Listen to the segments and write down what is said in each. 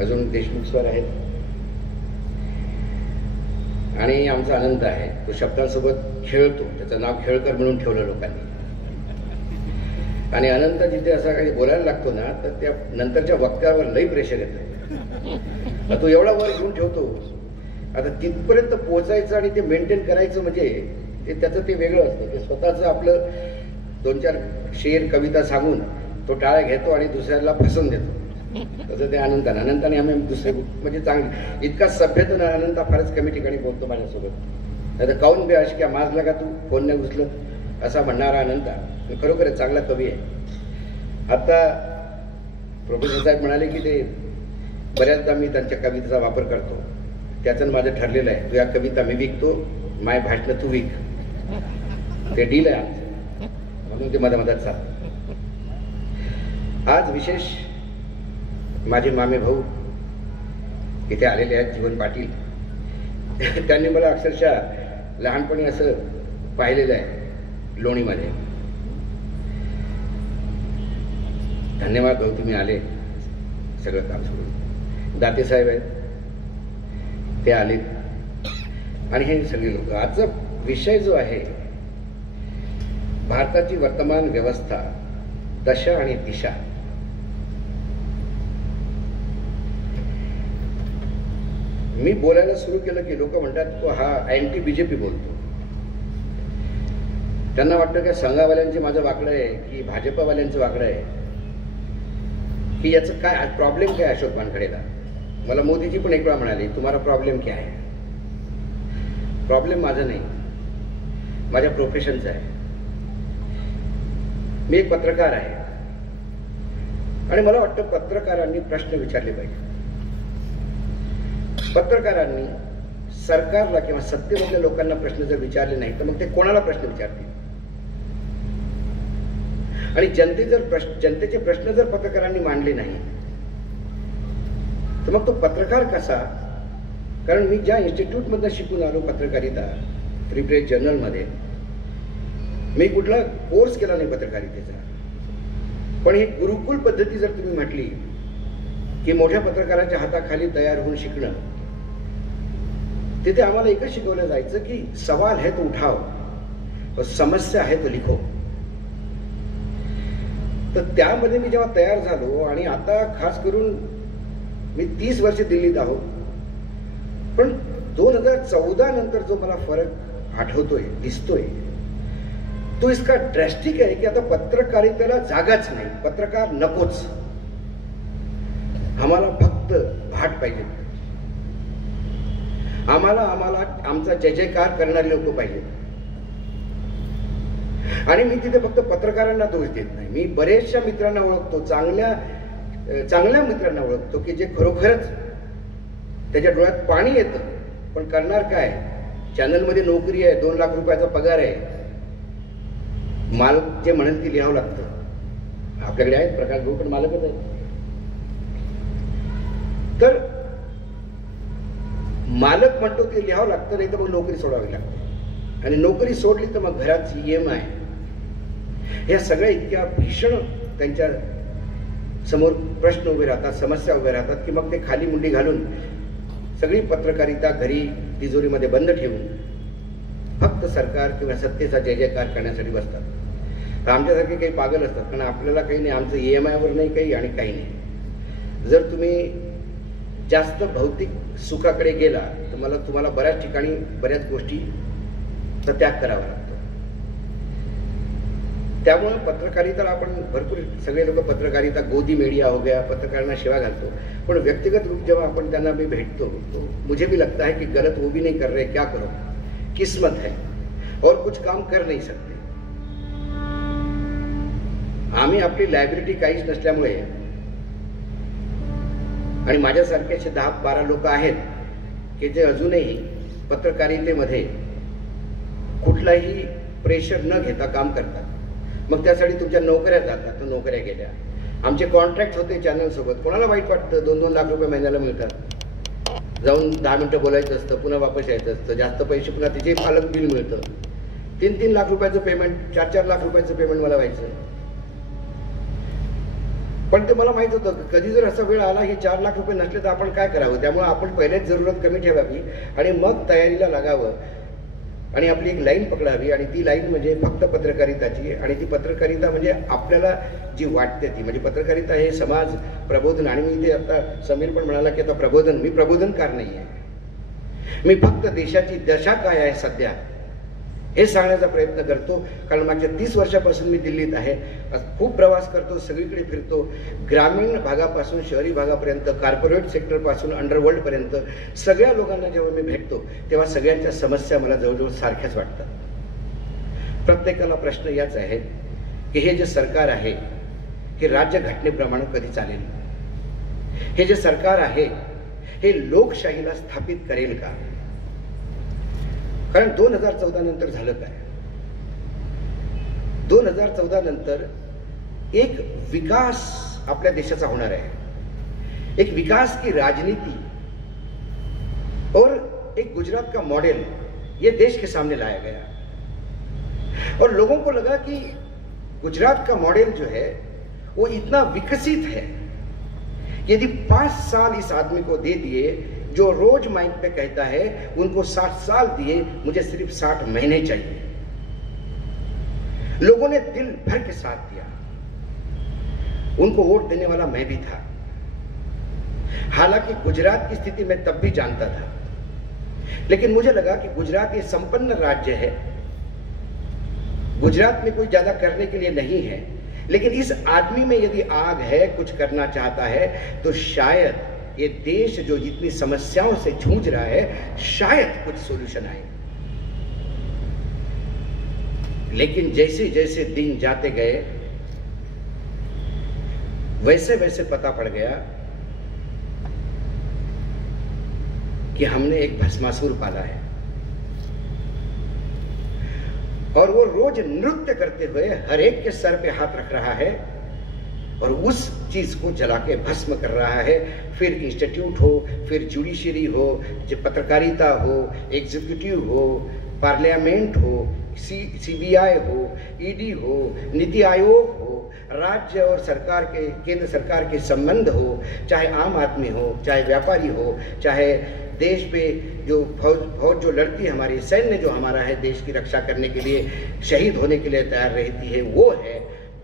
अजून देशमुख सर आहेत आणि आमचा अनंत आहे. तो शब्दांसोबत खेळतो, त्याचं नाव खेळकर म्हणून ठेवलं लोकांनी. आणि अनंत जिथे असा काही बोलायला लागतो ना, तर त्या नंतरच्या वक्त्यावर लई प्रेशर येतं. तो एवढा वर घेऊन ठेवतो. आता तिथपर्यंत पोहोचायचं आणि ते मेंटेन करायचं म्हणजे ते त्याचं ते वेगळं असतं. ते स्वतःचं आपलं 2-4 शेर कविता सांगून तो टाळ्या घेतो आणि दुसऱ्याला फसवून देतो. तसं ते अनंताने आम्ही दुसरे म्हणजे चांगले इतका सभ्य तर अनंता फारच कमी ठिकाणी बोलतो माझ्यासोबत. आता काऊन बे अशी क्या माजला का तू फोन नाही उचलत असा म्हणणारा अनंता खरोखरच चांगला कवी आहे. आता प्रोफेसर साहेब म्हणाले की ते बऱ्याचदा मी त्यांच्या कवितेचा वापर करतो. त्याचं माझं ठरलेलं आहे, तू या कविता मी विकतो, माय भाषणं तू विक. ते डील आहे आमचं, म्हणून ते मधात चालतं. आज विशेष माझे मामे भाऊ इथे आलेले आहेत, जीवन पाटील. त्यांनी मला अक्षरशः लहानपणी असं पाहिलेलं आहे लोणीमध्ये. धन्यवाद भाऊ, तुम्ही आले सगळं काम सोडून. दाते साहेब आहेत, ते आले आणि हे सगळे लोक. आजचा विषय जो आहे भारताची वर्तमान व्यवस्था, दशा आणि दिशा. मी बोलायला सुरू केलं की लोक म्हणतात तो हा अँटी बीजेपी बोलतो. त्यांना वाटतं की संघावाल्यांचे माझं वाकडं आहे की भाजपवाल्यांचं वाकडं आहे, की याचं काय प्रॉब्लेम काय अशोक वानखेडेला. मला मोदीजी पण एक वेळा म्हणाले तुम्हाला प्रॉब्लेम क्या आहे. प्रॉब्लेम माझा नाही, माझ्या प्रोफेशनचा आहे. मी एक पत्रकार आहे आणि मला वाटतं पत्रकारांनी प्रश्न विचारले पाहिजे. पत्रकारांनी सरकारला किंवा सत्तेमधल्या लोकांना प्रश्न जर विचारले नाही तर मग ते कोणाला प्रश्न विचारतील. आणि जनतेचे प्रश्न जर पत्रकारांनी मांडले नाही तर मग तो पत्रकार कसा. कारण मी ज्या इन्स्टिट्यूट मधनं शिकून आलो पत्रकारिता, फ्री प्रेस जर्नलमध्ये, मी कुठला कोर्स केला नाही पत्रकारितेचा. पण ही गुरुकुल पद्धती जर तुम्ही म्हटली की मोठ्या पत्रकाराच्या हाताखाली तयार होऊन शिकणं, तिथे आम्हाला एकच शिकवलं जायचं की सवाल है तो उठाव और समस्या है तो लिखो. तर त्यामध्ये मी जेव्हा तयार झालो आणि आता खास करून मी 30 वर्ष दिल्लीत आहोत, पण 2014 नंतर जो मला फरक आठवतोय, दिसतोय, तो इतका ड्रॅस्टिक आहे की आता पत्रकारितेला जागाच नाही. पत्रकार नकोच, आम्हाला फक्त भाट पाहिजे. आम्हाला आमचा जय जयकार करणारे लोक पाहिजे. आणि मी तिथे फक्त पत्रकारांना दोष देत नाही, मी बरेचशा मित्रांना ओळखतो, चांगल्या मित्रांना ओळखतो की जे खरोखरच त्याच्या डोळ्यात पाणी येतं, पण करणार काय. चॅनलमध्ये नोकरी आहे, 2 लाख रुपयाचा पगार आहे, मालक जे म्हणेल ते लिहावं लागतं. आपल्याकडे आहेत प्रकाश भाऊ पण मालकच आहेत. तर मालक म्हणतो ते लिहावं लागतं, नाही तर मग नोकरी सोडावी लागते. आणि नोकरी सोडली तर मग घराची EMI, ह्या सगळ्या इतक्या भीषण त्यांच्या समोर प्रश्न उभे राहतात, समस्या उभे राहतात की मग ते खाली मुंडी घालून सगळी पत्रकारिता घरी तिजोरीमध्ये बंद ठेवून फक्त सरकार किंवा सत्तेचा जय जयकार करण्यासाठी बसतात. तर आमच्यासारखे काही पागल असतात, कारण आपल्याला काही नाही, आमचं EMI वर नाही काही आणि काही नाही. जर तुम्ही जास्त भौतिक सुखाकडे गेला तर तुम्हाला बऱ्याच ठिकाणी बऱ्याच गोष्टीचा त्याग करावा लागतो. त्यामुळे पत्रकारितेला आपण भरपूर सगळे लोक पत्रकारिता गोदी मीडिया हो गया, पत्रकारांना शिवा घालतो. पण व्यक्तिगत रूप जेव्हा आपण त्यांना मी भेटतो तो मुझे भी लगता है कि गलत वो भी नहीं कर रहे, क्या करो, किस्मत है और कुछ काम कर नहीं सकते. आम्ही आपली लायबिलिटी काहीच नसल्यामुळे, आणि माझ्यासारखे असे 10-12 लोक आहेत की जे अजूनही पत्रकारितेमध्ये कुठलाही प्रेशर न घेता काम करतात. मग त्यासाठी तुमच्या नोकऱ्या जातात, तर नोकऱ्या गेल्या. आमचे कॉन्ट्रॅक्ट होते चॅनल सोबत, कोणाला वाईट वाटतं. 2-2 लाख रुपये महिन्याला मिळतात, जाऊन 10 मिनिटं बोलायचं असतं, पुन्हा वापस यायचं असतं, जास्त पैसे पुन्हा तिचे पालक बिल मिळतं. 3-3 लाख रुपयाचं पेमेंट, 4-4 लाख रुपयाचं पेमेंट मला व्हायचं. पण ते मला माहित होतं की कधी जर असा वेळ आला हे 4 लाख रुपये नसले तर आपण काय करावं. त्यामुळे आपण पहिलेच जरूरत कमी ठेवावी आणि मग तयारीला लागावं आणि आपली एक लाईन पकडावी. आणि ती लाईन म्हणजे फक्त पत्रकारिताची. आणि ती पत्रकारिता म्हणजे आपल्याला जी वाटते ती म्हणजे पत्रकारिता हे समाज प्रबोधन. आणि मी ते आता समीर पण म्हणाला की आता प्रबोधन, मी प्रबोधनकार नाही आहे. मी फक्त देशाची दशा काय आहे सध्या हे सांगण्याचा प्रयत्न करतो. कारण मागच्या 30 वर्षापासून मी दिल्लीत आहे. खूप प्रवास करतो, सगळीकडे फिरतो. ग्रामीण भागापासून शहरी भागापर्यंत, कॉर्पोरेट सेक्टरपासून अंडरवर्ल्डपर्यंत सगळ्या लोकांना जेव्हा मी भेटतो तेव्हा सगळ्यांच्या समस्या मला जवळजवळ सारख्याच वाटतात. प्रत्येकाला प्रश्न याच आहे की हे जे सरकार आहे हे राज्यघटनेप्रमाणे कधी चालेल. हे जे सरकार आहे हे लोकशाहीला स्थापित करेल का. कारण 2014 नंतर झालं काय. 2014 नंतर एक विकास आपल्या देशाचा होणार आहे. एक विकास की राजनीति और एक गुजरात का मॉडल ये देश के सामने लाया गया और लोगों को लगा कि गुजरात का मॉडल जो है वो इतना विकसित है, यदि 5 साल इस आदमी को दे दिए जो रोज माइक पे कहता है उनको 60 साल दिए, मुझे सिर्फ 60 महीने चाहिए. लोगों ने दिल भर के साथ दिया. उनको वोट देने वाला मैं भी था. हालांकि गुजरात की स्थिति मैं तब भी जानता था, लेकिन मुझे लगा कि गुजरात ये संपन्न राज्य है. गुजरात में कोई ज्यादा करने के लिए नहीं है, लेकिन इस आदमी में यदि आग है, कुछ करना चाहता है, तो शायद ये देश जो जितनी समस्याओं से जूझ रहा है शायद कुछ सॉल्यूशन आए. लेकिन जैसे जैसे दिन जाते गए वैसे वैसे पता पड़ गया कि हमने एक भस्मासुर पाला है और वो रोज नृत्य करते हुए हर एक के सर पे हाथ रख रहा है और उस चीज को जला के भस्म कर रहा है. फिर इंस्टीट्यूट हो, फिर जुडिशरी हो, पत्रकारिता हो, एग्जीक्यूटिव हो, पार्लियामेंट हो, सीबीआई हो, ईडी हो, नीति आयोग हो, राज्य और सरकार के, केंद्र सरकार के संबंध हो, चाहे आम आदमी हो, चाहे व्यापारी हो, चाहे देश पे जो फौज जो लड़ती है, हमारी सैन्य जो हमारा है देश की रक्षा करने के लिए शहीद होने के लिए तैयार रहती है, वो है.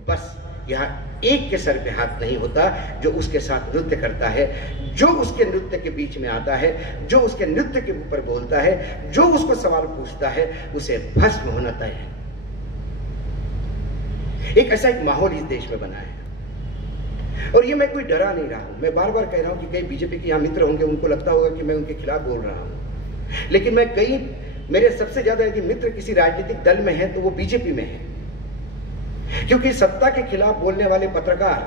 बस यहाँ एक के सर पे हाथ नहीं होता जो उसके साथ नृत्य करता है, जो उसके नृत्य के बीच में आता है, जो उसके नृत्य के ऊपर बोलता है, जो उसको सवाल पूछता है, उसे भस्म होना तय है. एक ऐसा एक माहौल इस देश में बना है. और ये मैं कोई डरा नहीं रहा हूं. मैं बार बार कह रहा हूं कि कई बीजेपी के यहाँ मित्र होंगे, उनको लगता होगा कि मैं उनके खिलाफ बोल रहा हूं, लेकिन मैं मेरे सबसे ज्यादा यदि मित्र किसी राजनीतिक दल में है तो वो बीजेपी में है. क्योंकि सत्ता के खिलाफ बोलने वाले पत्रकार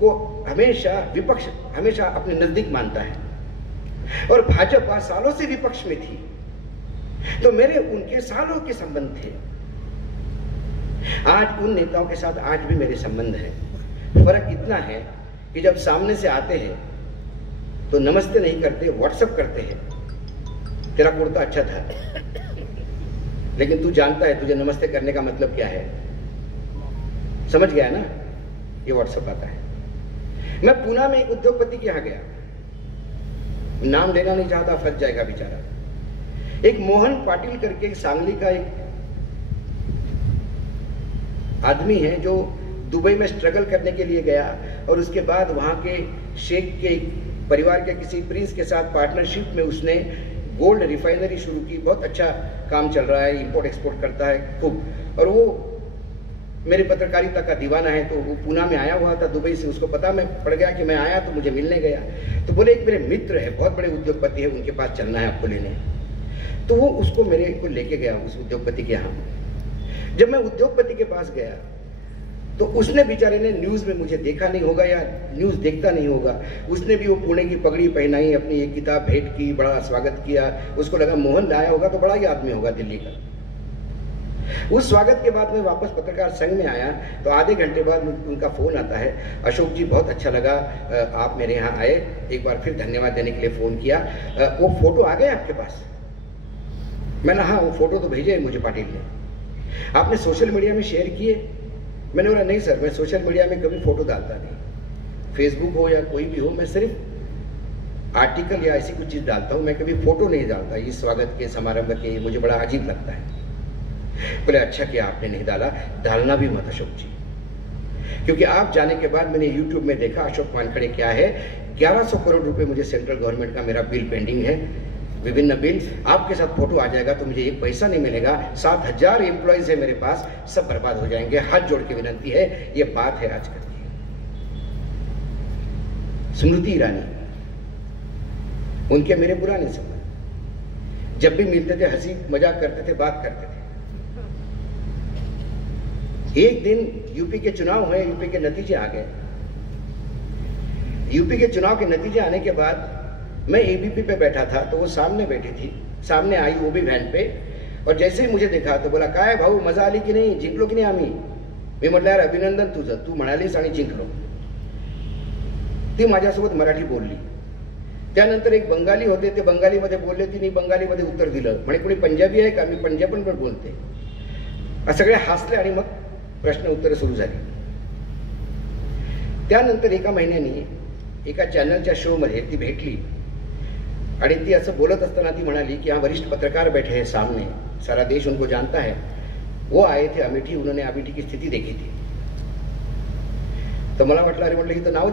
को हमेशा विपक्ष हमेशा अपने नजदीक मानता है और भाजपा सालों से विपक्ष में थी, तो मेरे उनके सालों के संबंध थे. आज उन नेताओं के साथ आज भी मेरे संबंध है. फर्क इतना है कि जब सामने से आते हैं तो नमस्ते नहीं करते, व्हाट्सएप करते हैं. तेरा कुर्ता अच्छा था, लेकिन तू जानता है तुझे नमस्ते करने का मतलब क्या है. समझ गया ना. ये व्हाट्सएप आता है. मैं पूना में एक उद्योगपति के यहाँ गया, नाम लेना नहीं चाहता, फंस जाएगा बेचारा. एक मोहन पाटिल करके सांगली का एक आदमी है जो दुबई में स्ट्रगल करने के लिए गया और उसके बाद वहां के शेख के परिवार के किसी प्रिंस के साथ पार्टनरशिप में उसने गोल्ड रिफाइनरी शुरू की. बहुत अच्छा काम चल रहा है, इंपोर्ट एक्सपोर्ट करता है खूब. और वो मेरी पत्रकारिता का दीवाना है, तो वो पूना में आया हुआ था दुबई से. उसको पता मैं पड़ गया कि मैं आया, तो मुझे मिलने गया. तो बोले एक मेरे मित्र है, बहुत बड़े उद्योगपति है, उनके पास चलना है आपको लेने. तो वो उसको मेरे को लेके गया उस उद्योगपति के यहाँ. जब मैं उद्योगपति के पास गया तो उसने बेचारे ने न्यूज में मुझे देखा नहीं होगा या न्यूज देखता नहीं होगा, उसने भी वो पुणे की पगड़ी पहनाई, अपनी एक किताब भेंट की, बड़ा स्वागत किया. उसको लगा मोहन लाया होगा तो बड़ा ही आदमी होगा दिल्ली का. उस स्वागत के बाद मैं वापस पत्रकार संघ में आया तो आधे घंटे बाद उनका फोन आता है, अशोक जी बहुत अच्छा लगा आप मेरे यहाँ आए, एक बार फिर धन्यवाद देने के लिए फोन किया. वो फोटो आ गए आपके पास? मैंने हाँ, वो फोटो तो भेजे मुझे पाटिल ने. आपने सोशल मीडिया में शेयर किए? मैंने बोला नहीं सर, मैं सोशल मीडिया में कभी फोटो डालता नहीं. फेसबुक हो या कोई भी हो, मैं सिर्फ आर्टिकल या ऐसी कुछ चीज़ डालता हूँ, मैं कभी फोटो नहीं डालता। इस स्वागत के समारंभ के मुझे बड़ा अजीब लगता है। बोले अच्छा किया आपने नहीं डाला, डालना भी मत अशोक जी, क्योंकि आप जाने के बाद मैंने यूट्यूब में देखा अशोक वानखेड़े क्या है। 1100 करोड़ रुपए मुझे सेंट्रल गवर्नमेंट का मेरा बिल पेंडिंग है, विभिन्न बिल। आपके साथ फोटो आ जाएगा तो मुझे एक पैसा नहीं मिलेगा। 7000 एम्प्लॉयज है मेरे पास, सब बर्बाद हो जाएंगे। हाथ जोड़ के विनंती है, ये बात है आजकल की। स्मृति ईरानी, उनके मेरे पुराने संबंध, जब भी मिलते थे हंसी मजाक करते थे, बात करते थे। एक दिन यूपी के चुनाव हुए, यूपी के नतीजे आ गए। यूपी के चुनाव के नतीजे आने के बाद मैं एबीपी पे बैठा था, तो वो सामने बैठी थी, सामने आई वो भी वैन पे, और जैसे ही मुझे देखा तो बोला काय भाऊ मजा आली की नाही, जिंकलो की नाही आम्ही? मी म्हटलं यार अभिनंदन तुझं, तू म्हणालीस आणि जिंकलो. ती माझ्यासोबत मराठी बोलली. त्यानंतर एक बंगाली होते, ते बंगालीमध्ये बोलले, तिने बंगालीमध्ये उत्तर दिलं. म्हणे कोणी पंजाबी आहे का? मी पंजाबी पण बोलते. सगळे हसले आणि मग प्रश्न उत्तर सुरू झाली. त्यानंतर एका महिन्यानी एका चॅनलच्या शो मध्ये ती भेटली आणि ती असं बोलत असताना ती म्हणाली कि यहाँ वरिष्ठ पत्रकार बैठे हैं सामने, सारा देश उनको जानता है, वो आए थे अमेठी, उन्होंने अमेठी की स्थिति देखी थी. तर मला वाटलं अरे म्हटलं ही तर नाव